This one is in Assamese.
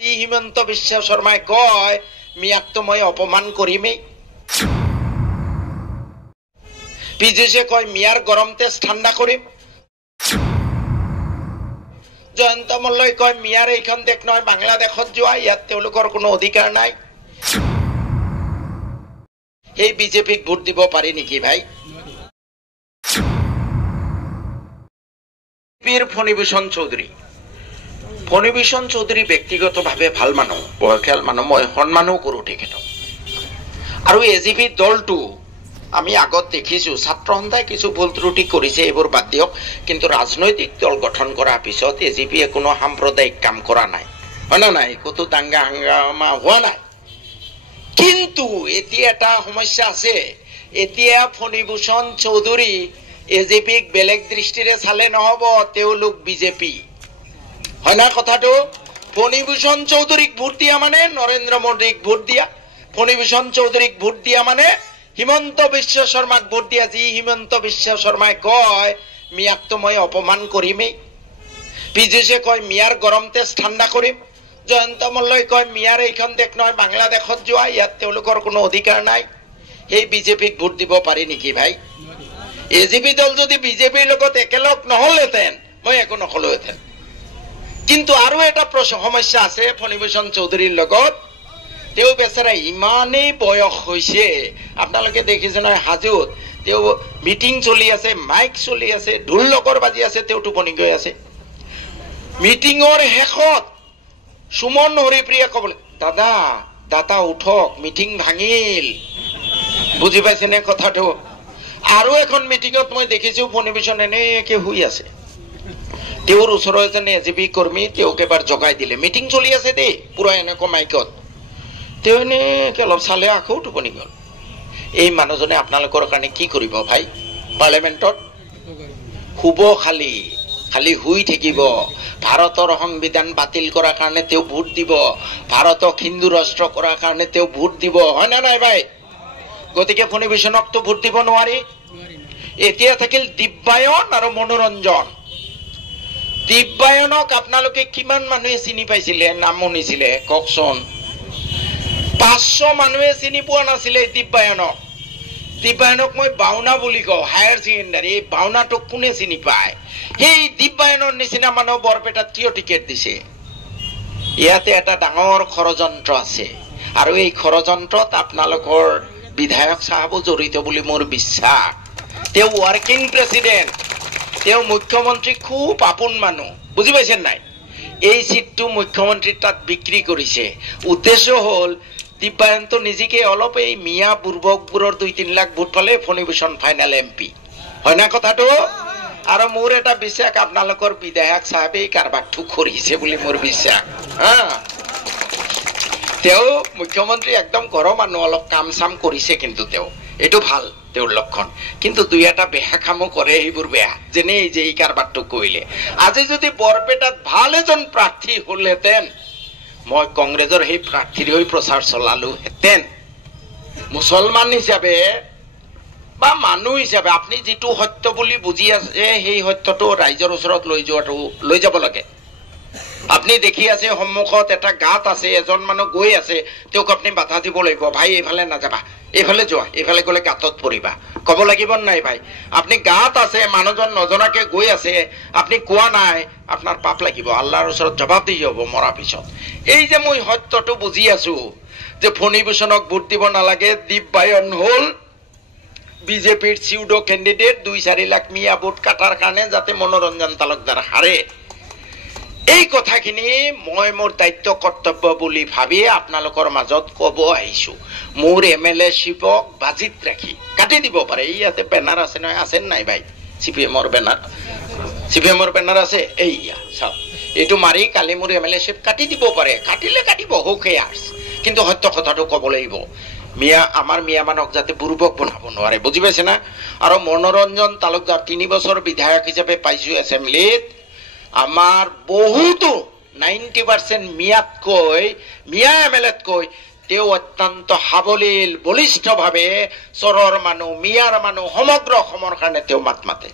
হিমন্ত বিশ্ব শর্মাই কয় মিয়াক তো মই অপমান করিমেই। পীযুষে কয় মিয়ার গরম তেজ ঠান্ডা করিম। জয়ন্ত মল্লই কয় মিয়ার এইখন দেশ নহয় বাংলাদেশত যোৱা, ইয়াত তেওঁলোকৰ কোনো অধিকাৰ নাই। এই বিজেপিক ভোট দিব পাৰি নেকি ভাই? ফণীভূষণ চৌধুৰী ব্যক্তিগতভাৱে ভাল মানুহ, বয়সীয়াল মানুহ, মই সন্মানো কৰোঁ তেখেতক। আৰু এজিপি দলটো আমি আগত দেখিছো ছাত্ৰ সন্থাই কিছু ভুল ত্ৰুটি কৰিছে, এইবোৰ বাদ দিয়ক। কিন্তু ৰাজনৈতিক দল গঠন কৰাৰ পিছত এজিপিয়ে কোনো সাম্প্ৰদায়িক কাম কৰা নাই, হয় না নাই? ক'তো দাঙ্গা হাংগামা হোৱা নাই। কিন্তু এতিয়া এটা সমস্যা আছে। এতিয়া ফণীভূষণ চৌধুৰী এজিপিক বেলেগ দৃষ্টিৰে চালে নহব, তেওঁলোক বিজেপি, হয় না কথাটো? ফণীভূষণ চৌধুৰীক ভোট দিয়া মানে নৰেন্দ্ৰ মোদীক ভোট দিয়া, ফণীভূষণ চৌধুৰীক ভোট দিয়া মানে হিমন্ত বিশ্ব শৰ্মাক ভোট দিয়া। যি হিমন্ত বিশ্ব শৰ্মাই কয় মিয়াক তো মই অপমান কৰিমেই। পীযুষে কয় মিয়াৰ গৰম তেজ ঠাণ্ডা কৰিম। জয়ন্ত মল্লই কয় মিয়াৰ এইখন দেশ নহয় বাংলাদেশত যোৱা, ইয়াত তেওঁলোকৰ কোনো অধিকাৰ নাই। সেই বিজেপিক ভোট দিব পাৰি নেকি ভাই? এজিপি দল যদি বিজেপিৰ লগত একেলগ নহলহেঁতেন মই একো নকলোহেঁতেন। কিন্তু আৰু এটা সমস্যা আছে ফণীভূষণ চৌধুৰীৰ লগত। তেওঁ বেচাৰা ইমানেই বয়স হৈছে, আপোনালোকে দেখিছে নহয় হাজোত তেওঁ মিটিং চলি আছে, মাইক চলি আছে, ঢোল লগৰ বাজি আছে, তেওঁ টোপনি গৈ আছে। মিটিঙৰ শেষত সুমন হৰিপ্ৰিয়া কবলৈ, দাদা দাদা উঠক, মিটিং ভাঙিল। বুজি পাইছেনে কথাটো? আৰু এখন মিটিঙত মই দেখিছো ফণীভূষণ এনেকে শুই আছে। তেওঁৰ ওচৰৰ এজন এজিপি কৰ্মী তেওঁক এবাৰ জগাই দিলে, মিটিং চলি আছে দেই পুৰা এনেকুৱা মাইকত। তেওঁ এনেকে অলপ চালে আকৌ টোপনি গ'ল। এই মানুহজনে আপোনালোকৰ কাৰণে কি কৰিব ভাই? পাৰ্লিয়ামেণ্টত শুব, খালি শুই থাকিব। ভাৰতৰ সংবিধান বাতিল কৰাৰ কাৰণে তেওঁ ভোট দিব, ভাৰতক হিন্দু ৰাষ্ট্ৰ কৰাৰ কাৰণে তেওঁ ভোট দিব, হয় না নাই ভাই? গতিকে ফণীভূষণকতো ভোট দিব নোৱাৰি। এতিয়া থাকিল দিব্যায়ন আৰু মনোৰঞ্জন। দিব্যায়নক আপোনালোকে কিমান মানুহে চিনি পাইছিলে, নাম শুনিছিলে কওকচোন? 500 মানুহে চিনি পোৱা নাছিলে দিব্যায়নক। দিব্যায়নক মই বাওনা বুলি কওঁ, হায়াৰ ছেকেণ্ডাৰী। এই বাওনাটোক কোনে চিনি পায়? সেই দিব্যায়নৰ নিচিনা মানুহ বৰপেটাত কিয় টিকেট দিছে? ইয়াতে এটা ডাঙৰ ষড়যন্ত্ৰ আছে, আৰু এই ষড়যন্ত্ৰত আপোনালোকৰ বিধায়ক চাহাবো জড়িত বুলি মোৰ বিশ্বাস। তেওঁ ৱাৰ্কিং প্ৰেচিডেণ্ট, তেওঁ মুখ্যমন্ত্ৰী খুব আপোন মানুহ, বুজি পাইছেন নাই? এই চিটটো মুখ্যমন্ত্ৰীৰ তাত বিক্ৰী কৰিছে। উদ্দেশ্য হ'ল দিব্যায়নটো নিজেকে অলপ এই মিয়া বুৰ্বকবোৰৰ 2-3 লাখ ভোট পালে ফণীভূষণ ফাইনেল MP, হয় না কথাটো? আৰু মোৰ এটা বিশ্বাস আপোনালোকৰ বিধায়ক চাহাবে কাৰবাৰটো কৰিছে বুলি মোৰ বিশ্বাস। তেওঁ মুখ্যমন্ত্ৰী একদম ঘৰৰ মানুহ, অলপ কাম চাম কৰিছে, কিন্তু তেওঁ এইটো ভাল তেওঁৰ লক্ষণ। কিন্তু 2-এটা বেয়া কামো কৰে, সেইবোৰ বেয়া, যেনে এই যে এই কাৰবাৰটো কৰিলে। আজি যদি বৰপেটাত ভাল এজন প্ৰাৰ্থী হলহেঁতেন, মই কংগ্ৰেছৰ সেই প্ৰাৰ্থীৰ হৈ প্ৰচাৰ চলালোহেঁতেন। মুছলমান হিচাপে বা মানুহ হিচাপে আপুনি যিটো সত্য বুলি বুজি আছে, সেই সত্যটো ৰাইজৰ ওচৰত লৈ যাব লাগে। আপুনি দেখি আছে সন্মুখত এটা গাঁত আছে, এজন মানুহ গৈ আছে, তেওঁক আপুনি বাধা দিব লাগিব, ভাই এইফালে নাযাবা, এইফালে যোৱা, এইফালে গ'লে গাঁতত পৰিবা, ক'ব লাগিব নাই ভাই? আপুনি গাঁত আছে, মানুহজন নজনাকে গৈ আছে, আপুনি কোৱা নাই, আপোনাৰ পাপ লাগিব, আল্লাহৰ ওচৰত জবাব দি যাব মৰাৰ পিছত। এই যে মই সত্যটো বুজি আছো যে ফণীভূষণক ভোট দিব নালাগে, দিব্যায়ন হ'ল বিজেপিৰ চিউডো কেণ্ডিডেট, 2-4 লাখ মিয়া ভোট কাটাৰ কাৰণে যাতে মনোৰঞ্জন তালুকদাৰ হাৰে। এই কথাখিনি মই মোৰ দায়িত্ব কৰ্তব্য বুলি ভাবি আপোনালোকৰ মাজত ক'ব আহিছো। মোৰ MLA শিৱক বাজিত ৰাখি কাটি দিব পাৰে। ইয়াতে বেনাৰ আছে নহয়, আছে নাই ভাই? CPM-ৰ বেনাৰ আছে, এইয়া চাওক, এইটো মাৰি কালি মোৰ MLA শিৱ কাটি দিব পাৰে। কাটিলে কাটিব, হোকে আৰ্ছ, কিন্তু সত্য কথাটো ক'ব লাগিব। আমাৰ মিয়া মানুহক যাতে বুৰ্বক বনাব নোৱাৰে, বুজি পাইছে না? আৰু মনোৰঞ্জন তালুকদাৰ 3 বছৰ বিধায়ক হিচাপে পাইছো এছেম্বলিত। আমাৰ বহুতো 90% মিয়া MLA-তকৈ তেওঁ অত্যন্ত সাৱলীল, বলিষ্ঠভাৱে চৰৰ মানুহ, মিয়াৰ মানুহ, সমগ্ৰ অসমৰ কাৰণে তেওঁ মাত মাতে।